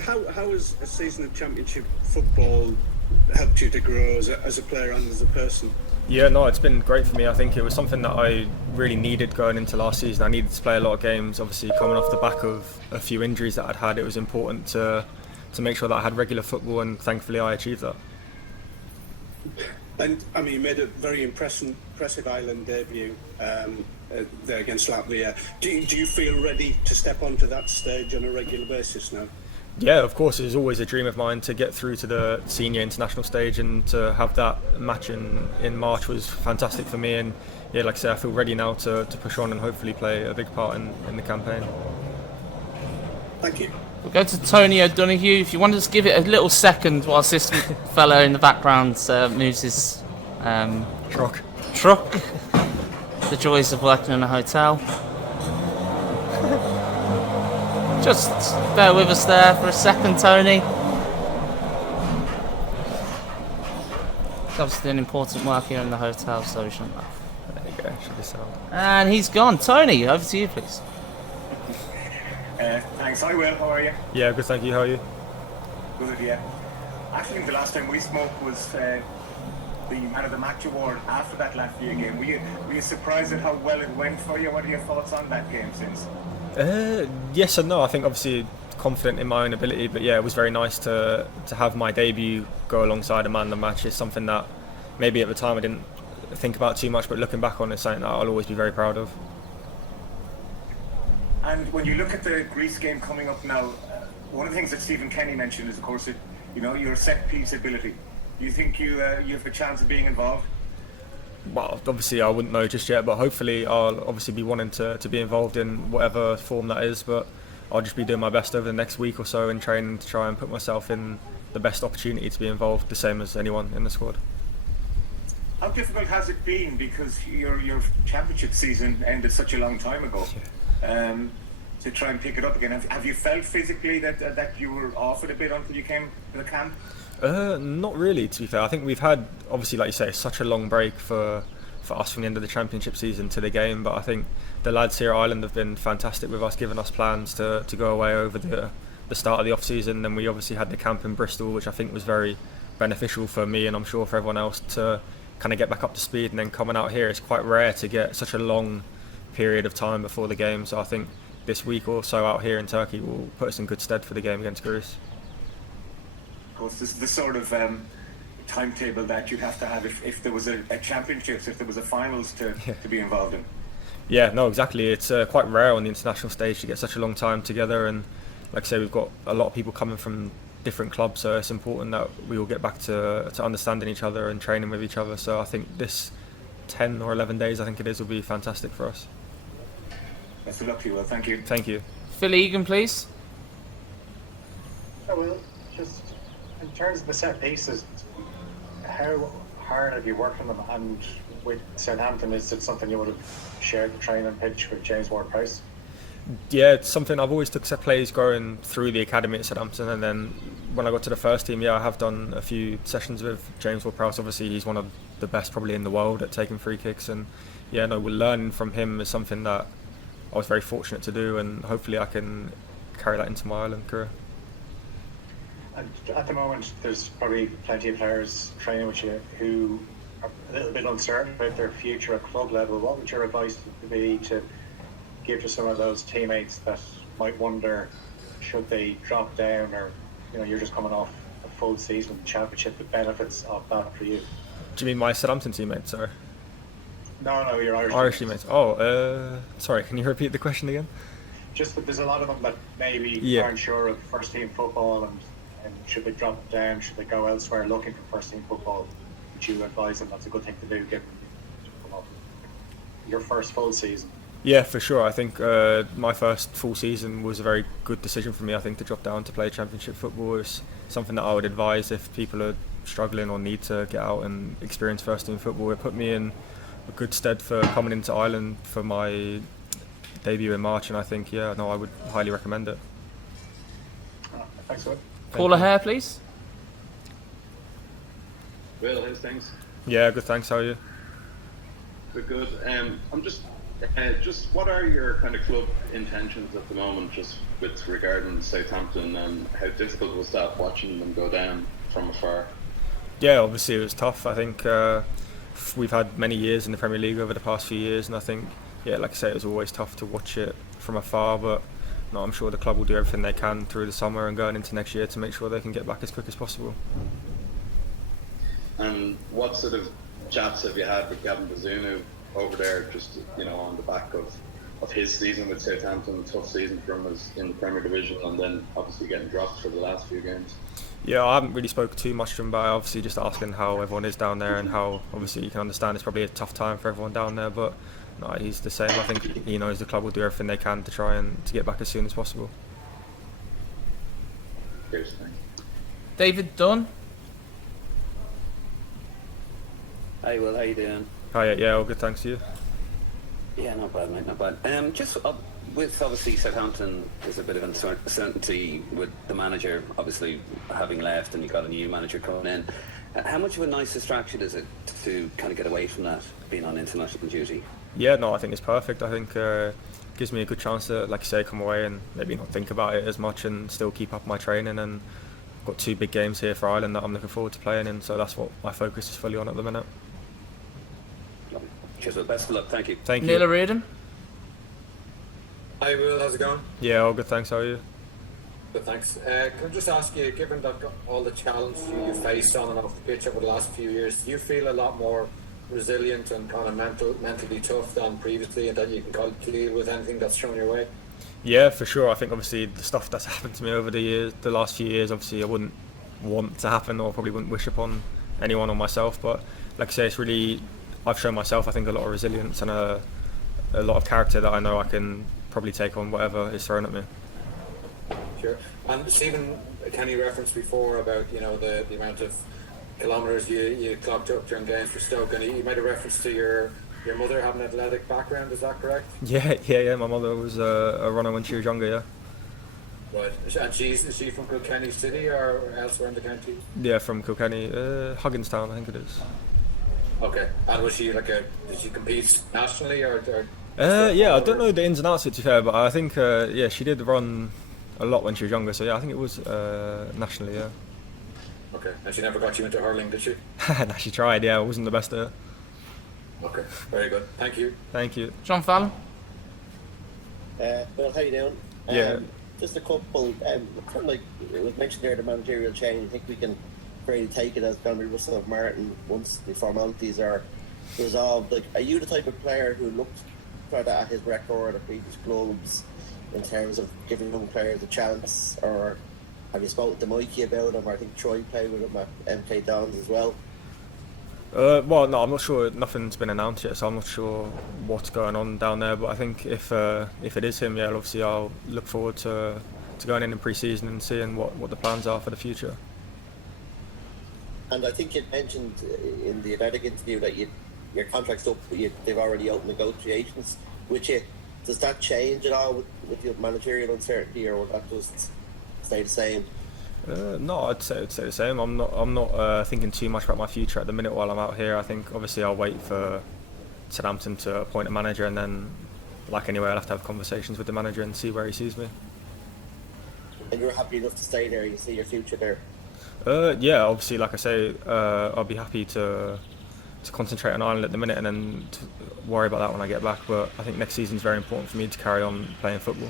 how has a season of Championship football helped you to grow as a player and as a person? Yeah, no, it's been great for me. I think it was something that I really needed going into last season. I needed to play a lot of games. Obviously, coming off the back of a few injuries that I'd had, it was important to make sure that I had regular football, and thankfully I achieved that. And I mean, you made a very impressive Ireland debut there against Latvia. Do you feel ready to step onto that stage on a regular basis now? Yeah, of course. It was always a dream of mine to get through to the senior international stage, and to have that match in March was fantastic for me. And yeah, like I say, I feel ready now to push on and hopefully play a big part in the campaign. Thank you. We'll go to Tony O'Donoghue. If you want to just give it a little second whilst this fellow in the background moves his Truck. The joys of working in a hotel. Just bear with us there for a second, Tony. He's obviously doing important work here in the hotel, so we shouldn't laugh. There you go, should be sound. And he's gone. Tony, over to you, please. Thanks. Hi, Will. How are you? Yeah, good, thank you. How are you? Good, yeah. I think the last time we spoke was the Man of the Match award after that Latvia game. Were you surprised at how well it went for you? What are your thoughts on that game since? Yes and no. I think obviously confident in my own ability, but yeah, it was very nice to have my debut go alongside a Man of the Match. It's something that maybe at the time I didn't think about too much, but looking back on it, it's something that I'll always be very proud of. And when you look at the Greece game coming up now, one of the things that Stephen Kenny mentioned is, of course, your set piece ability. Do you think you have a chance of being involved? Well, obviously I wouldn't know just yet, but hopefully I'll obviously be wanting to be involved in whatever form that is. But I'll just be doing my best over the next week or so in training to try and put myself in the best opportunity to be involved, the same as anyone in the squad. How difficult has it been, because your championship season ended such a long time ago? Yeah. To try and pick it up again. Have you felt physically that you were off it a bit until you came to the camp? Not really, to be fair. I think we've had, obviously, like you say, such a long break for us from the end of the championship season to the game, but I think the lads here at Ireland have been fantastic with us, giving us plans to go away over the start of the off-season. Then we obviously had the camp in Bristol, which I think was very beneficial for me, and I'm sure for everyone else, to kind of get back up to speed. And then coming out here, it's quite rare to get such a long period of time before the game, so I think this week or so out here in Turkey will put us in good stead for the game against Greece. Of course, this is the sort of timetable that you'd have to have if there was a championships, if there was a finals to be involved in. Yeah, no, exactly. It's quite rare on the international stage to get such a long time together, and like I say, we've got a lot of people coming from different clubs, so it's important that we all get back to understanding each other and training with each other. So I think this 10 or 11 days, I think it is, will be fantastic for us. Best of luck to you, Will. Thank you. Thank you. Phil Egan, please. So, Will, just in terms of the set pieces, how hard have you worked on them? And with Southampton, is it something you would have shared the training pitch with James Ward-Prowse? Yeah, it's something I've always took set plays going through the academy at Southampton, and then when I got to the first team, I have done a few sessions with James Ward-Prowse. Obviously, he's one of the best probably in the world at taking free kicks, and we're learning from him is something that I was very fortunate to do, and hopefully I can carry that into my Ireland career. And at the moment, there's probably plenty of players training with you who are a little bit uncertain about their future at club level. What would your advice be to give to some of those teammates that might wonder, should they drop down, or you're just coming off a full season of the championship, the benefits of that for you? Do you mean my Southampton teammates, sorry? No, your Irish teammates. Sorry, can you repeat the question again? Just that there's a lot of them that maybe aren't sure of first team football, and should they drop down, should they go elsewhere looking for first team football? Would you advise them that's a good thing to do, given your first full season? Yeah, for sure. I think my first full season was a very good decision for me. I think to drop down to play championship football is something that I would advise if people are struggling or need to get out and experience first team football. It put me in a good stead for coming into Ireland for my debut in March, and I think I would highly recommend it. Thanks, Will. Paula Hare, please. Will, how's things? Yeah, good, thanks. How are you? Good. I'm just Just what are your kind of club intentions at the moment, just with regarding Southampton, and how difficult was that watching them go down from afar? Yeah, obviously it was tough. I think we've had many years in the Premier League over the past few years, and I think, yeah, like I say, it was always tough to watch it from afar. But no, I'm sure the club will do everything they can through the summer and going into next year to make sure they can get back as quick as possible. And what sort of chats have you had with Gavin Bazunu over there, just on the back of his season with Southampton, a tough season for him as in the Premier Division, and then obviously getting dropped for the last few games? Yeah, I haven't really spoken too much to him, but obviously just asking how everyone is down there and how obviously you can understand it's probably a tough time for everyone down there, but no, he's the same. I think he knows the club will do everything they can to try and to get back as soon as possible. Cheers, thanks. David Dunn. Hi, Will, how you doing? Hi, yeah, all good, thanks to you. Yeah, not bad, mate, not bad. Just with obviously Southampton, there's a bit of uncertainty with the manager obviously having left, and you've got a new manager coming in. How much of a nice distraction is it to kind of get away from that, being on international duty? Yeah, no, I think it's perfect. I think it gives me a good chance to, like you say, come away and maybe not think about it as much and still keep up my training. And I've got 2 big games here for Ireland that I'm looking forward to playing in, so that's what my focus is fully on at the minute. Cheers, well, best of luck, thank you. Thank you. Neil Reardon. Hi Will, how's it going? Yeah, all good, thanks. How are you? Good, thanks. Can I just ask you, given that all the challenge you faced on and off the pitch over the last few years, do you feel a lot more resilient and kind of mentally tough than previously, and that you can kind of deal with anything that's thrown your way? Yeah, for sure. I think obviously the stuff that's happened to me over the last few years, obviously I wouldn't want to happen, or probably wouldn't wish upon anyone or myself. But like I say, it's really, I've shown myself, I think, a lot of resilience and a lot of character that I know I can probably take on whatever is thrown at me. Sure. And Stephen Kenny referenced before about the amount of kilometres you clocked up during games for Stoke, and he made a reference to your mother having an athletic background. Is that correct? Yeah. My mother was a runner when she was younger. Yeah. Right. And is she from Kilkenny City or elsewhere in the county? Yeah, from Kilkenny, Hugginstown, I think it is. Okay. And was she did she compete nationally or yeah, I don't know the ins and outs of it, to be fair, but I think she did run a lot when she was younger, so yeah, I think it was nationally, yeah. Okay. And she never got you into hurling, did she? No, she tried, yeah, I wasn't the best at it. Okay, very good. Thank you. Thank you. John Fallon. Well, how you doing? Yeah. Just a couple, kind of like it was mentioned there, the managerial change. I think we can really take it as going to be Russell of Martin once the formalities are resolved. Like, are you the type of player who looked further at his record at previous clubs in terms of giving young players a chance, or have you spoken to Mikey about him? Or I think Troy played with him at MK Dons as well. Well, no, I'm not sure. Nothing's been announced yet, so I'm not sure what's going on down there. But I think if it is him, yeah, obviously I'll look forward to going in pre-season and seeing what the plans are for the future. And I think you mentioned in the Athletic interview that your contract's up, they've already opened negotiations with you. Does that change at all with your managerial uncertainty, or will that just stay the same? No, I'd say the same. I'm not thinking too much about my future at the minute while I'm out here. I think obviously I'll wait for Southampton to appoint a manager, and then, like anyway, I'll have to have conversations with the manager and see where he sees me. And you're happy enough to stay there? You see your future there? Yeah, obviously, like I say, I'll be happy to concentrate on Ireland at the minute and then to worry about that when I get back. But I think next season's very important for me to carry on playing football.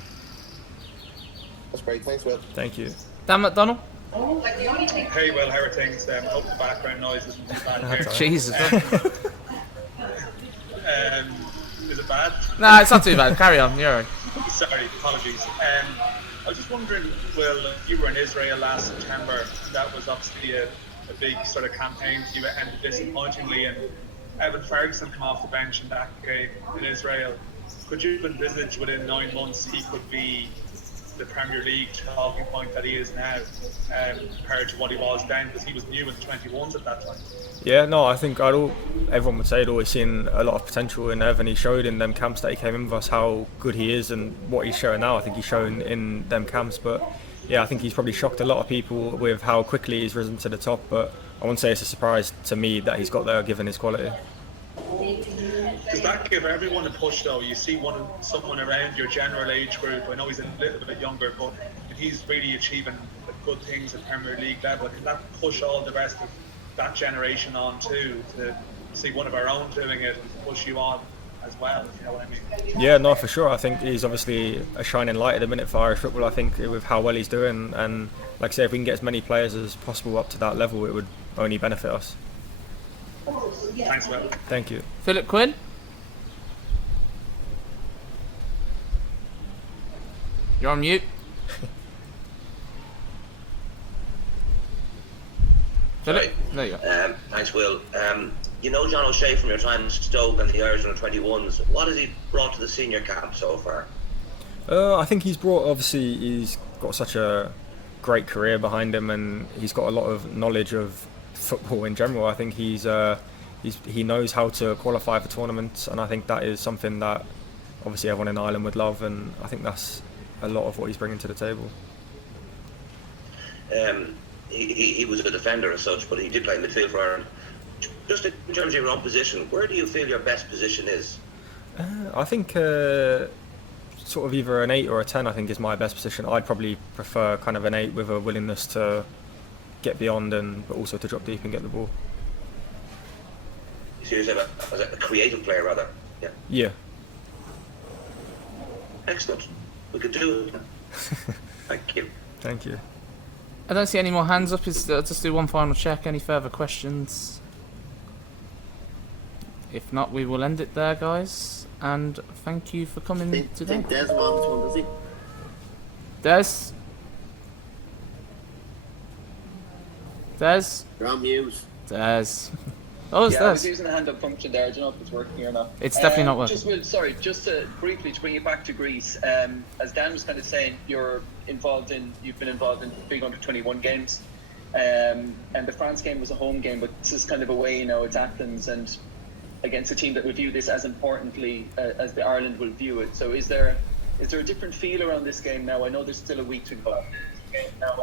That's great. Thanks, Will. Thank you. Dan McDonnell. Hey, Will, how are things? Hope the background noise isn't too bad here. Jesus. Is it bad? No, it's not too bad. Carry on. You're right. Sorry, apologies. I was just wondering, Will, you were in Israel last September. That was obviously a big sort of campaign for you, and ended disappointingly. And Evan Ferguson come off the bench in that game in Israel. Could you envisage within 9 months he could be the Premier League talking point that he is now, compared to what he was then, because he was new in 21s at that time? Yeah, no, I think everyone would say he'd always seen a lot of potential in Evan. He showed in them camps that he came in with us how good he is, and what he's showing now I think he's shown in them camps. But yeah, I think he's probably shocked a lot of people with how quickly he's risen to the top, but I wouldn't say it's a surprise to me that he's got there given his quality. Does that give everyone a push though? You see someone around your general age group, I know he's a little bit younger, but if he's really achieving good things at Premier League level, can that push all the rest of that generation on too, to see one of our own doing it and push you on as well, if you know what I mean? Yeah, no, for sure. I think he's obviously a shining light at the minute for Irish football. I think with how well he's doing, and like I say, if we can get as many players as possible up to that level, it would only benefit us. Thanks, Will. Thank you. Philip Quinn? You're on mute. Philip? There you go. Thanks, Will. You know John O'Shea from your time at Stoke and the Irish under-21s. What has he brought to the senior camp so far? I think he's got such a great career behind him, and he's got a lot of knowledge of football in general. I think he knows how to qualify for tournaments, and I think that is something that obviously everyone in Ireland would love, and I think that's a lot of what he's bringing to the table. He was a defender as such, but he did play midfield for Ireland. Just in terms of your own position, where do you feel your best position is? I think sort of either an 8 or a 10 I think is my best position. I'd probably prefer kind of an 8 with a willingness to get beyond but also to drop deep and get the ball. So you're as a creative player rather? Yeah. Excellent. We could do it. Thank you. Thank you. I don't see any more hands up. I'll just do one final check. Any further questions? If not, we will end it there, guys. And thank you for coming today. I think Des wants one, does he? Des? Des? You're on mute. Des. Oh, it's I was Des. using the hand up function there. I don't know if it's working or not. It's definitely not working. Just briefly to bring you back to Greece. As Dan was kind of saying, you've been involved in big under-21 games. And the France game was a home game, but this is kind of away, it's Athens and against a team that would view this as importantly as the Ireland will view it. So is there a different feel around this game now? I know there's still a week to go.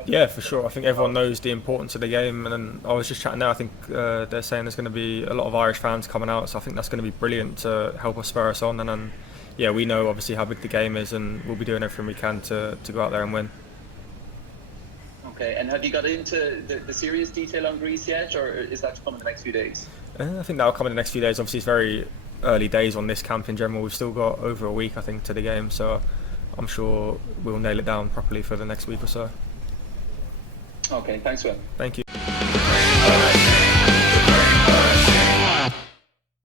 Yeah, for sure. I think everyone knows the importance of the game, and then I was just chatting there. I think they're saying there's going to be a lot of Irish fans coming out, so I think that's going to be brilliant to help us spur us on. And then, yeah, we know obviously how big the game is, and we'll be doing everything we can to go out there and win. Okay, and have you got into the serious detail on Greece yet, or is that to come in the next few days? I think that'll come in the next few days. Obviously, it's very early days on this camp in general. We've still got over a week, I think, to the game, so I'm sure we'll nail it down properly for the next week or so. Okay, thanks, Will. Thank you.